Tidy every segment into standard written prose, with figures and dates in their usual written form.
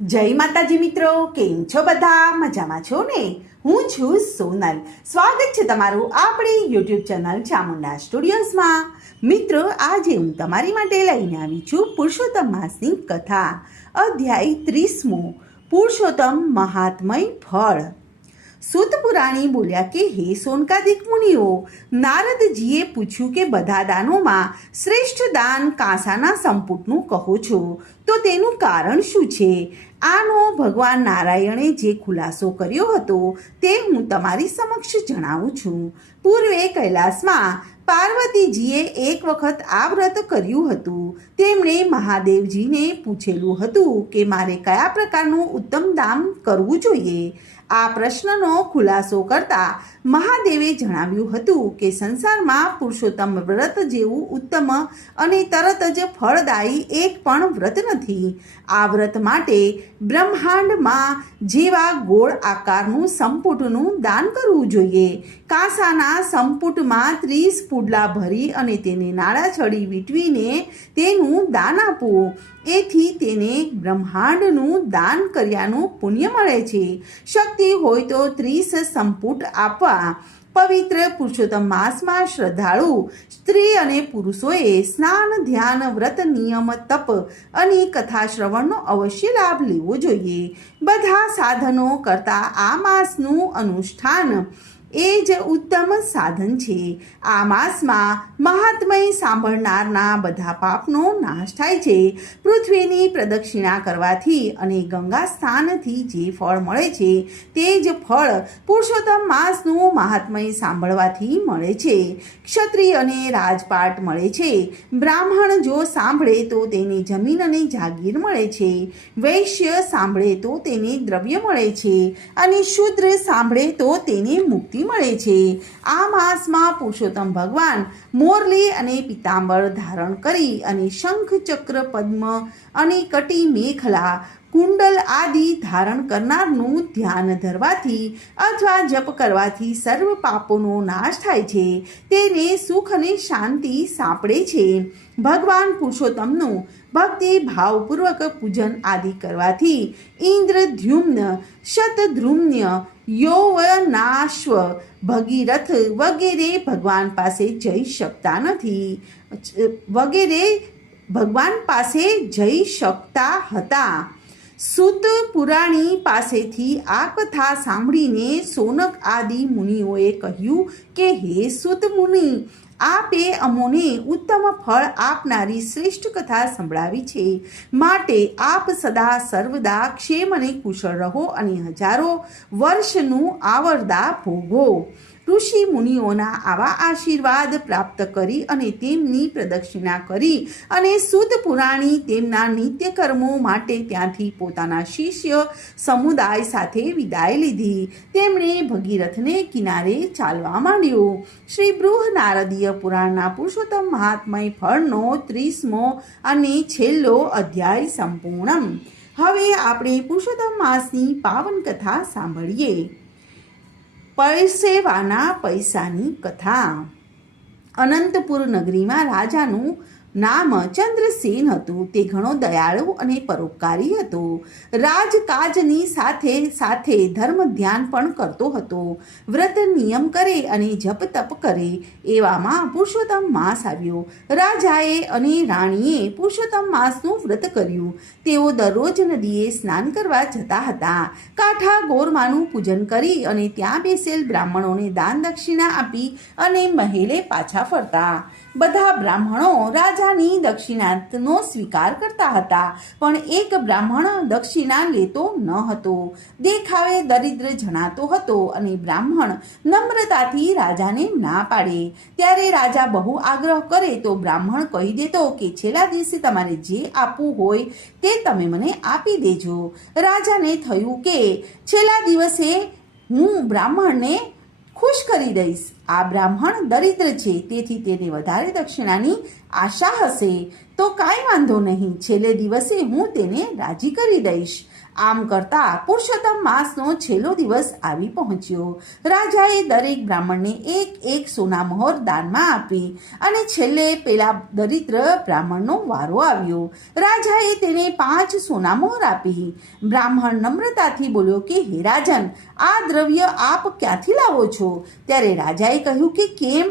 જય માતાજી મિત્રો, કેમ છો બધા? મજામાં છો ને? હું છું સોનલ. સ્વાગત છે તમારું આપણી યુટ્યુબ ચેનલ ચામુંડા સ્ટુડિયોઝમાં. મિત્રો, આજે હું તમારી માટે લઈને આવી છું પુરુષોત્તમ માસની કથા, અધ્યાય 30મો, પુરુષોત્તમ મહાત્મય ફળ. સૂત પુરાણી બોલ્યા કે હે સોનકાદિક મુનિઓ, નારદજીએ પૂછ્યું કે બધા દાનોમાં શ્રેષ્ઠ દાન કાંસાના સંપુટનું કહો છો, તો તેનું કારણ શું છે? આનો ભગવાન નારાયણે જે ખુલાસો કર્યો હતો તે હું તમારી સમક્ષ જણાવું છું. પૂર્વે કૈલાસમાં પાર્વતીજીએ એક વખત આ વ્રત કર્યું હતું. તેમણે મહાદેવજીને પૂછેલું હતું કે મારે કયા પ્રકારનું ઉત્તમ દાન કરવું જોઈએ. આ પ્રશ્નનો ખુલાસો કરતા મહાદેવે જણાવ્યું હતું કે સંસારમાં પુરુષોત્તમ વ્રત જેવું ઉત્તમ અને તરત જ ફળદાયી એક પણ વ્રત નથી. આ વ્રત માટે બ્રહ્માંડમાં જેવા ગોળ આકારનું સંપુટનું દાન કરવું જોઈએ. કાંસાના સંપુટમાં 30 પુડલા ભરી અને તેને નાળાછડી વીંટવીને તેનું દાન આપવું. એથી તેને બ્રહ્માંડનું દાન કર્યાનું પુણ્ય મળે છે. શક્તિ હોય તો 30 સંપુટ આપવા. પવિત્ર પુરુષોત્તમ માસમાં શ્રદ્ધાળુ સ્ત્રી અને પુરુષોએ સ્નાન, ધ્યાન, વ્રત, નિયમ, તપ અને કથા શ્રવણનો અવશ્ય લાભ લેવો જોઈએ. બધા સાધનો કરતાં આ માસનું અનુષ્ઠાન એ જ ઉત્તમ સાધન છે. આ માસમાં મહાત્મય સાંભળનારના બધા પાપનો નાશ થાય છે. પૃથ્વીની પ્રદક્ષિણા કરવાથી અને ગંગા સ્નાનથી જે ફળ મળે છે તે જ ફળ પુરુષોત્તમ માસનું મહાત્મય સાંભળવાથી મળે છે. ક્ષત્રિયને રાજપાટ મળે છે. બ્રાહ્મણ જો સાંભળે તો તેને જમીન અને જાગીર મળે છે. વૈશ્ય સાંભળે તો તેને દ્રવ્ય મળે છે અને શૂદ્ર સાંભળે તો તેને મુક્તિ મળે છે. આ માસમાં પુરુષોત્તમ ભગવાન મોરલી અને પીતાંબર ધારણ કરી અને શંખ, ચક્ર, પદ્મ અને કટી મેખલા, કુંડલ આદિ ધારણ કરનારનું ધ્યાન ધરવાથી અથવા જપ કરવાથી સર્વ પાપોનો નાશ થાય છે. તેને સુખ અને શાંતિ સાંપડે છે. ભગવાન પુરુષોત્તમનું ભક્તિ ભાવપૂર્વક પૂજન આદિ કરવાથી ઇન્દ્રદ્યુમ્ન, શતદ્રુમ્ન, યૌવનાશ્વ, ભગીરથ વગેરે ભગવાન પાસે જઈ શકતા હતા. સૂત પુરાણી પાસેથી આ કથા સાંભળીને સોનક આદિ મુનિઓએ કહ્યું કે હે સૂત મુનિ, આપે અમોને ઉત્તમ ફળ આપનારી શ્રેષ્ઠ કથા સંભળાવી છે. માટે આપ સદા સર્વદા ક્ષેમ અને કુશળ રહો અને હજારો વર્ષનું આવરદા ભોગવો. ઋષિ મુનિઓના આવા આશીર્વાદ પ્રાપ્ત કરી અને તેમની પ્રદક્ષિણા કરી અને સૂત પુરાણી તેમના નિત્ય કર્મો માટે ત્યાંથી પોતાના શિષ્ય સમુદાય સાથે વિદાય લીધી. તેમણે ભગીરથને કિનારે ચાલવા માંડ્યું. શ્રી બૃહ નારદીય પુરાણના પુરુષોત્તમ મહાત્મય ફળનો 30મો અને છેલ્લો અધ્યાય સંપૂર્ણ. હવે આપણે પુરુષોત્તમ માસની પાવન કથા સાંભળીએ. પરસેવાના પૈસાની કથા. અનંતપુર નગરીમાં રાજાનું નામ ચંદ્રસેન હતું. તે ઘણો દયાળુ અને પરોપકારી હતો. રાજકાજની સાથે સાથે ધર્મ ધ્યાન પણ કરતો હતો. વ્રત નિયમ કરે અને જપ તપ કરે. એવામાં પુરુષોત્તમ માસ આવ્યો. રાજાએ અને રાણીએ પુરુષોત્તમ માસનું વ્રત કર્યું. તેઓ દરરોજ નદીએ સ્નાન કરવા જતા હતા. કાંઠા ગોરમાનું પૂજન કરી અને ત્યાં બેસેલ બ્રાહ્મણોને દાન દક્ષિણા આપી અને મહેલે પાછા ફરતા. બધા બ્રાહ્મણો રાજાની દક્ષિણાનો સ્વીકાર કરતા હતા, પણ એક બ્રાહ્મણ દક્ષિણા લેતો ન હતો. દેખાવે દરિદ્ર જણાતો હતો અને બ્રાહ્મણ નમ્રતાથી રાજાને ના પાડે. ત્યારે રાજા બહુ આગ્રહ કરે તો બ્રાહ્મણ કહી દેતો કે છેલ્લા દિવસે તમારે જે આપવું હોય તે તમે મને આપી દેજો. રાજાને થયું કે છેલ્લા દિવસે હું બ્રાહ્મણને ખુશ કરી દઈશ. આ બ્રાહ્મણ દરિદ્ર છે, તેથી તેને વધારે દક્ષિણાની આશા હશે તો કાંઈ વાંધો નહીં. છેલ્લે દિવસે હું તેને રાજી કરી દઈશ. આમ કરતા પુરુષોત્તમ માસનો છેલ્લો દિવસ આવી પહોંચ્યો. રાજાએ દરેક બ્રાહ્મણને એક એક સોનામહોર દાનમાં આપી અને છેલ્લે પેલા દરિદ્ર બ્રાહ્મણનો વારો આવ્યો. રાજાએ તેને 5 સોનામહોર આપી. બ્રાહ્મણ નમ્રતાથી બોલ્યો કે હે રાજન, આ દ્રવ્ય આપ ક્યાંથી લાવો છો? ત્યારે રાજાએ કહ્યું કે કેમ,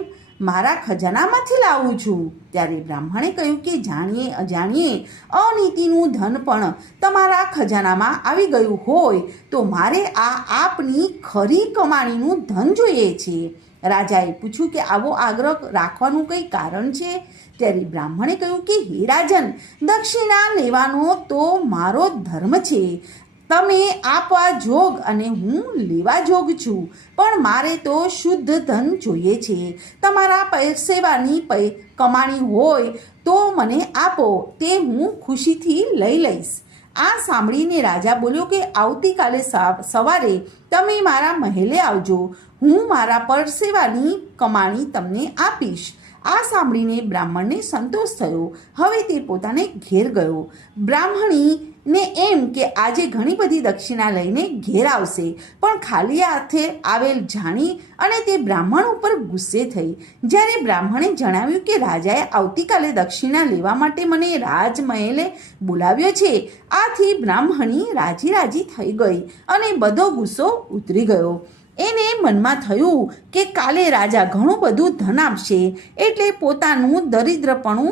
મારા ખજાનામાંથી લાવું છું. ત્યારે બ્રાહ્મણે કહ્યું કે જાણીએ અજાણીએ અનીતિનું ધન પણ તમારા ખજાનામાં આવી ગયું હોય તો મારે આપની ખરી કમાણીનું ધન જોઈએ છે. રાજાએ પૂછ્યું કે આવો આગ્રહ રાખવાનું કંઈ કારણ છે? ત્યારે બ્રાહ્મણે કહ્યું કે હે રાજન, દક્ષિણા લેવાનો તો મારો ધર્મ છે. તમે આપવા જોગ અને હું લેવા જોગ છું, પણ મારે તો શુદ્ધ ધન જોઈએ છે. તમારા પરસેવાની કમાણી હોય તો મને આપો, તે હું ખુશીથી લઈ લઈશ. આ સાંભળીને રાજા બોલ્યો કે આવતીકાલે સવારે તમે મારા મહેલે આવજો, હું મારા પરસેવાની કમાણી તમને આપીશ. આ સાંભળીને બ્રાહ્મણને સંતોષ થયો. હવે તે પોતાને ઘેર ગયો. બ્રાહ્મણીને એમ કે આજે ઘણી બધી દક્ષિણા લઈને ઘેર આવશે, પણ ખાલી હાથે આવેલ જાણી અને તે બ્રાહ્મણ ઉપર ગુસ્સે થઈ. જ્યારે બ્રાહ્મણે જણાવ્યું કે રાજાએ આવતીકાલે દક્ષિણા લેવા માટે મને રાજમહેલે બોલાવ્યો છે, આથી બ્રાહ્મણી રાજી થઈ ગઈ અને બધો ગુસ્સો ઉતરી ગયો. એને મનમાં થયું કે કાલે રાજા ઘણું બધું ધન આપશે એટલે પોતાનું દરિદ્રપણું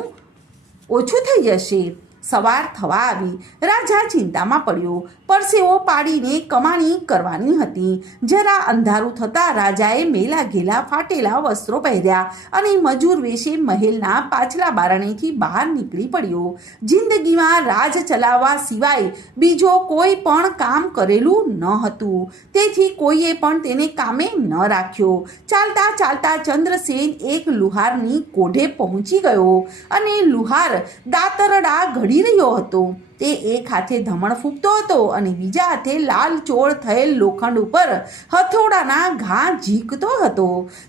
ઓછું થઈ જશે. સવાર થવા આવી. રાજા ચિંતામાં પડ્યો. પરસેવો પાડીને કમાણી કરવાની હતી. જરા અંધારું થતાં રાજાએ મેલા ઘેલા ફાટેલા વસ્ત્રો પહેર્યા અને મજૂર વેશે મહેલના પાછલા બારણેથી બહાર નીકળી પડ્યો. જિંદગીમાં રાજ ચલાવવા સિવાય બીજો કોઈ પણ કામ કરેલું ન હતું, તેથી કોઈએ પણ તેને કામે ન રાખ્યો. ચાલતા ચાલતા ચંદ્રસેન એક લુહારની કોઢે પહોંચી ગયો અને લુહાર દાતરડા ઘડી રહ્યો હતો. તે એક હાથે ધમણ ફૂંકતો હતો અને બીજા હાથે લાલ ચોળ થયેલ લોખંડ ઉપર હથોડાના ઘા ઝીંકતો હતો.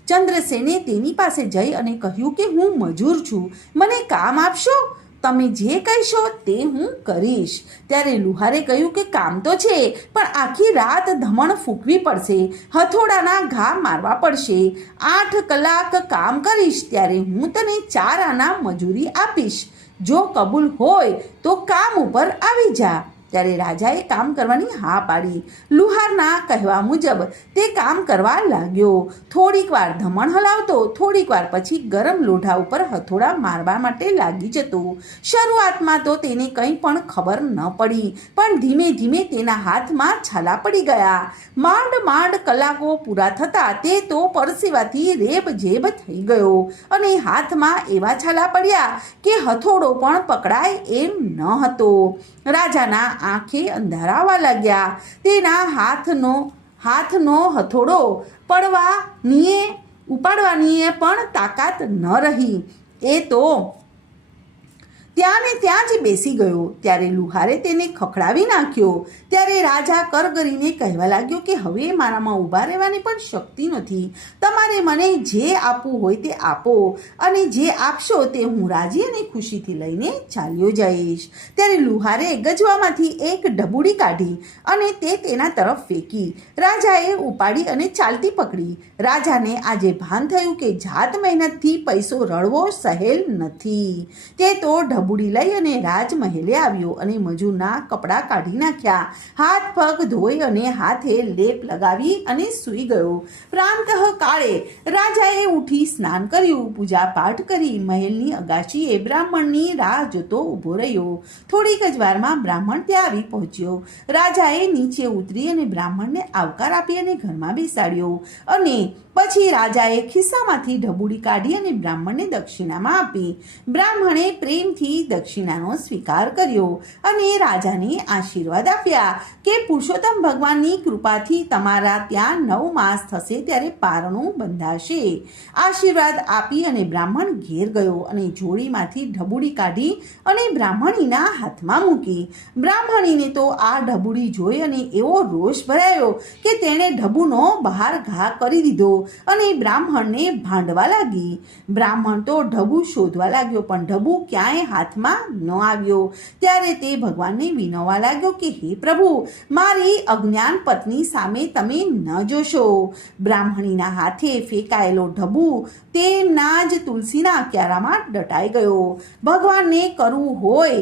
ચંદ્રસેને તેની પાસે જઈ અને કહ્યું કે હું મજૂર છું, મને કામ આપશો? તમે જે કહેશો તે હું કરીશ. ત્યારે લુહારે કહ્યું કે કામ તો છે, પણ આખી રાત ધમણ ફૂંકવી પડશે, હથોડાના ઘા મારવા પડશે. 8 કલાક કામ કરીશ ત્યારે હું તને 4 આના મજૂરી આપીશ. જો કબૂલ હોય તો કામ ઉપર આવી જા. ત્યારે રાજાએ કામ કરવાની હા પાડી. લુહારના કહેવા મુજબ તે કામ કરવા લાગ્યો. થોડીક વાર ધમણ હલાવતો, થોડીક વાર પછી ગરમ લોઢા ઉપર હથોડા મારવા માટે લાગી જતો. શરૂઆતમાં તો તેને કંઈ પણ ખબર ન પડી, પણ ધીમે ધીમે તેના હાથમાં છાલા પડી ગયા. માંડ કલાકો પૂરા થતાં તે તો પરસેવાથી રેબઝેબ થઈ ગયો અને હાથમાં એવા છાલા પડ્યા કે હથોડો પણ પકડાય એમ ન હતો. રાજાના આંખે અંધારાવા લાગ્યા. તેના હાથનો હથોડો ઉપાડવાની પણ તાકાત ન રહી. એ તો ત્યાં ને ત્યાં જ બેસી ગયો. ત્યારે લુહારે તેને ખખડાવી નાખ્યો. ત્યારે રાજા કરગરીને કહેવા લાગ્યો કે હવે મારામાં ઊભા રહેવાની પણ શક્તિ નથી. તમારે મને જે આપવું હોય તે આપો, અને જે આપશો તે હું રાજી અને ખુશીથી લઈને ચાલ્યો જઈશ. ત્યારે લુહારે ગજવામાંથી એક ઢબુડી કાઢી અને તે તેના તરફ ફેંકી. રાજાએ ઉપાડી અને ચાલતી પકડી. રાજાને આજે ભાન થયું કે જાત મહેનતથી પૈસો રળવો સહેલ નથી. તે તો ઢબુડી લઈ અને રાજમહેલે આવ્યો અને મજૂરના કપડાં કાઢી નાખ્યા. હાથ પગ ધોઈ અને હાથે લેપ લગાવી અને સૂઈ ગયો. પ્રાંતઃ કાળે રાજાએ ઉઠી સ્નાન કર્યું, પૂજા પાઠ કરી મહેલની અગાશીએ બ્રાહ્મણની રાહ જોતો ઊભો રહ્યો. થોડીક જ વારમાં બ્રાહ્મણ ત્યાં આવી પહોંચ્યો. રાજાએ નીચે ઉતરી અને બ્રાહ્મણને આવકાર આપી અને ઘરમાં બેસાડ્યો અને પછી રાજાએ ખિસ્સામાંથી ઢબુડી કાઢી અને બ્રાહ્મણને દક્ષિણામાં આપી. બ્રાહ્મણે પ્રેમથી દક્ષિણાનો સ્વીકાર કર્યો અને રાજાને આશીર્વાદ આપ્યા કે પુરુષોત્તમ ભગવાનની કૃપાથી તમારા ત્યાં 9 માસ થશે ત્યારે પારણું બંધાશે. આશીર્વાદ આપી અને બ્રાહ્મણ ઘેર ગયો અને જોડીમાંથી ઢબુડી કાઢી અને બ્રાહ્મણીના હાથમાં મૂકી. બ્રાહ્મણીને તો આ ઢબુડી જોઈ અને એવો રોષ ભરાયો કે તેણે ઢબુનો બહાર ઘા કરી દીધો અને બ્રાહ્મણને ભાંડવા લાગી. બ્રાહ્મણ તો ઢબુ શોધવા લાગ્યો, પણ ઢબુ ક્યાંય હાથ હાથમાં ન આવ્યો. ત્યારે તે ભગવાનને વિનવવા લાગ્યો કે હે પ્રભુ, મારી અજ્ઞાન પત્ની સામે તમે ન જોશો. બ્રાહ્મણીના હાથે ફેંકાયેલો ઢબુ તેમના જ તુલસીના ક્યારામાં દટાઈ ગયો. ભગવાનને કરવું હોય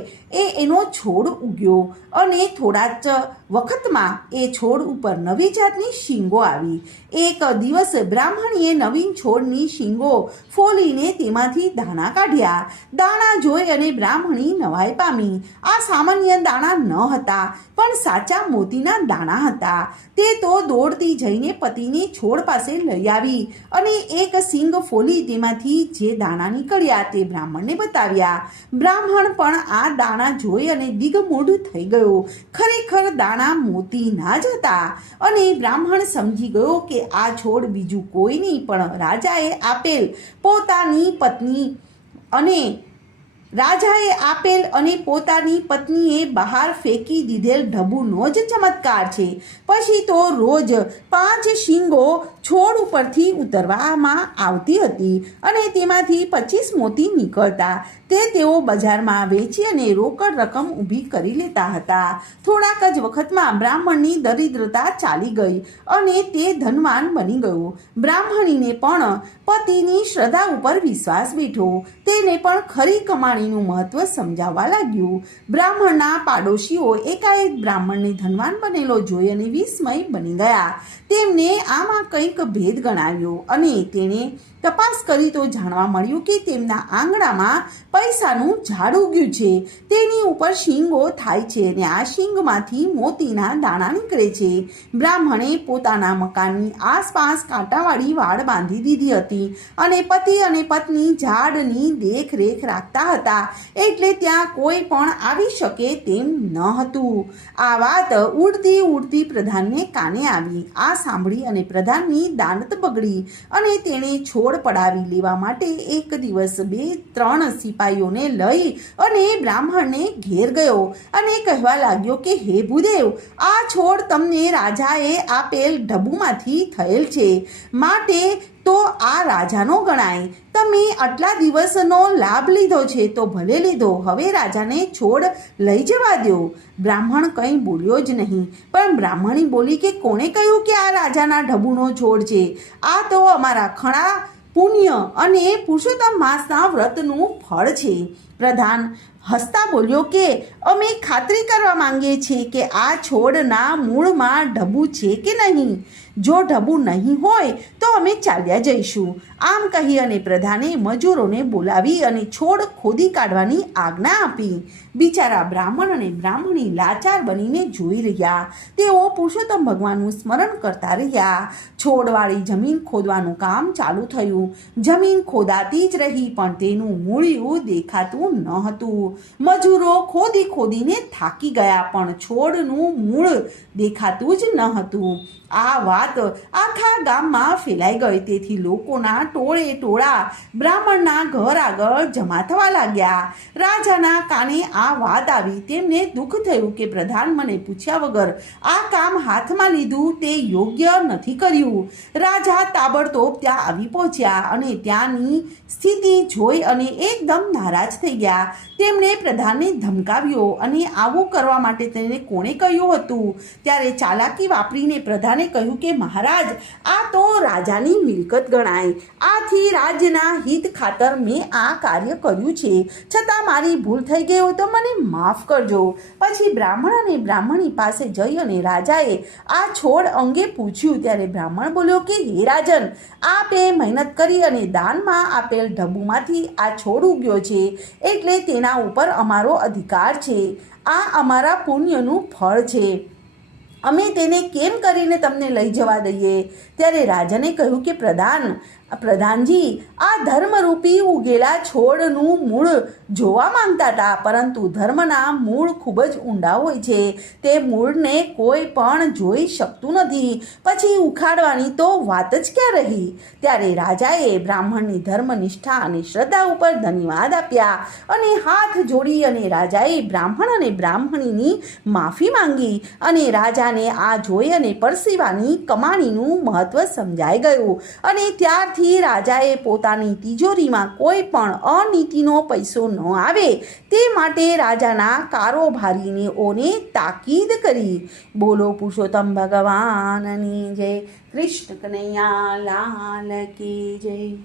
એનો છોડ ઉગ્યો અને થોડા જ વખતમાં એ છોડ ઉપર નવી જાતની શીંગો આવી. એક દિવસ બ્રાહ્મણીએ નવીન છોડની શીંગો ફોલીને તેમાંથી દાણા કાઢ્યા. દાણા જોઈ અને બ્રાહ્મણી નવાઈ પામી. આ સામાન્ય દાણા ન હતા, પણ સાચા મોતીના દાણા હતા. તે તો દોડતી જઈને પતિને છોડ પાસે લઈ આવી અને એક શીંગ ફોલી તેમાંથી જે દાણા નીકળ્યા તે બ્રાહ્મણને બતાવ્યા. બ્રાહ્મણ પણ આ દાણા જોઈ અને દિગ્મૂઢ થઈ ગયો. ખરેખર દાણા મોતીના જ હતા અને બ્રાહ્મણ સમજી ગયો કે આ છોડ બીજું કોઈ નહીં પણ રાજાએ આપેલ પોતાની પત્નીએ બહાર ફેંકી દીધેલ ઢબુનો જ ચમત્કાર છે. પછી તો રોજ 5 શીંગો છોડ ઉપરથી ઉતરવામાં આવતી હતી અને તેમાંથી 25 મોતી નીકળતા. તે તેઓ બજારમાં વેચી અને રોકડ રકમ ઊભી કરી લેતા હતા. થોડાક જ વખતમાં બ્રાહ્મણની દરિદ્રતા ચાલી ગઈ અને તે ધનવાન બની ગયો. બ્રાહ્મણીને પણ પતિની શ્રદ્ધા ઉપર વિશ્વાસ બેઠો. તેને પણ ખરી કમાણીનું મહત્વ સમજાવવા લાગ્યું. બ્રાહ્મણના પાડોશીઓ એકાએક બ્રાહ્મણને ધનવાન બનેલો જોઈ અને વિસ્મય બની ગયા. તેમને આમાં કંઈક ભેદ ગણાવ્યો અને તેણે તપાસ કરી તો જાણવા મળ્યું કે તેમના આંગણામાં પૈસાનું ઝાડ ઉગ્યું છે. તેની ઉપર શીંગો થાય છે અને આ શીંગમાંથી મોતીના દાણા નીકળે છે. બ્રાહ્મણે પોતાના મકાનની આસપાસ કાંટાવાળી વાડ બાંધી દીધી હતી અને પતિ અને પત્ની ઝાડની દેખરેખ રાખતા હતા, એટલે ત્યાં કોઈ પણ આવી શકે તેમ ન હતું. આ વાત ઉડતી પ્રધાનને કાને આવી. આ સાંભળી અને પ્રધાનની દાનત બગડી અને તેણે છોડ પડાવી લેવા માટે એક દિવસ 2-3 સિપાહીઓને લઈ અને બ્રાહ્મણને ઘેર ગયો અને કહેવા લાગ્યો કે હે ભૂદેવ, આ છોડ તમને રાજાએ આપેલ ઢબુમાંથી થયેલ છે, માટે તો આ રાજાનો ગણાય. તમે આટલા દિવસનો લાભ લીધો છે તો ભલે લીધો, હવે રાજાને છોડ લઈ જવા દો. બ્રાહ્મણ કંઈ બોલ્યો જ નહીં, પણ બ્રાહ્મણી બોલી કે કોણે કહ્યું કે આ રાજાના ઢબુનો છોડ છે? આ તો અમારા ખરા પુણ્ય અને પુરુષોત્તમ માસના વ્રતનું ફળ છે. પ્રધાન હસતા બોલ્યો કે અમે ખાતરી કરવા માંગીએ છીએ કે આ છોડના મૂળમાં ઢબુ છે કે નહીં. જો ઢબુ નહીં હોય તો અમે ચાલ્યા જઈશું. આમ કહી અને પ્રધાને મજૂરોને બોલાવી અને છોડ ખોદી કાઢવાની આજ્ઞા આપી. બિચારા બ્રાહ્મણ અને બ્રાહ્મણી લાચાર બનીને જોઈ રહ્યા. તેઓ પુરુષોત્તમ ભગવાનનું સ્મરણ કરતા રહ્યા. છોડવાળી જમીન ખોદવાનું કામ ચાલુ થયું. જમીન ખોદાતી જ રહી, પણ તેનું મૂળિયું દેખાતું ન હતું. મજૂરો ખોદીને થાકી ગયા, પણ છોડનું મૂળ દેખાતું જ ન હતું. આ વાત આખા ગામમાં ફેલાઈ ગઈ. તેથી લોકોના ટોળા બ્રાહ્મણના ઘર આગળ જમા થવા લાગ્યા. રાજાના કાને આ વાત આવી. તેમને દુઃખ થયું કે પ્રધાન મને પૂછ્યા વગર આ કામ હાથમાં લીધું તે યોગ્ય નથી કર્યું. રાજા તાબડતોબ ત્યાં આવી પહોંચ્યા અને ત્યાંની સ્થિતિ જોઈ અને એકદમ નારાજ થઈ ગયા. તેમણે પ્રધાનને ધમકાવ્યો અને આવું કરવા માટે તેને કોણે કહ્યું હતું? ત્યારે ચાલાકી વાપરીને પ્રધાને કહ્યું કે મહારાજ, આ તો રાજાની મિલકત ગણાય. આથી રાજ્યના હિત ખાતર મેં આ કાર્ય કર્યું છે. છતાં મારી ભૂલ થઈ ગઈ હોય તો મને માફ કરજો. પછી બ્રાહ્મણ અને બ્રાહ્મણી પાસે જઈ અને રાજાએ આ છોડ અંગે પૂછ્યું. ત્યારે બ્રાહ્મણ બોલ્યો કે હે રાજન, આપે મહેનત કરી અને દાનમાં આપેલ ઢબુમાંથી આ છોડ ઉગ્યો છે, એટલે તેના ઉપર અમારો અધિકાર છે. આ અમારા પુણ્યનું ફળ છે. અમે તેને કેમ કરીને તમને લઈ જવા દઈએ? ત્યારે રાજાને કહ્યું કે પ્રધાનજી, આ ધર્મરૂપી ઉગેલા છોડનું મૂળ જોવા માંગતા હતા, પરંતુ ધર્મના મૂળ ખૂબ જ ઊંડા હોય છે. તે મૂળને કોઈ પણ જોઈ શકતું નથી. પછી ઉખાડવાની તો વાત જ ક્યાં રહી? ત્યારે રાજાએ બ્રાહ્મણની ધર્મનિષ્ઠા અને શ્રદ્ધા ઉપર ધન્યવાદ આપ્યા અને હાથ જોડી અને રાજાએ બ્રાહ્મણ અને બ્રાહ્મણીની માફી માંગી. અને રાજાને આ જોઈ અને પરસીવાની કમાણીનું મહત્વ સમજાઈ ગયું અને ત્યારથી આથી રાજાએ પોતાની તિજોરીમાં કોઈ પણ અનીતિનો પૈસો ન આવે તે માટે રાજાના કારોબારીઓને તાકીદ કરી. બોલો પુરુષોત્તમ ભગવાનની જય. કૃષ્ણ કનૈયા લાલ કી જય.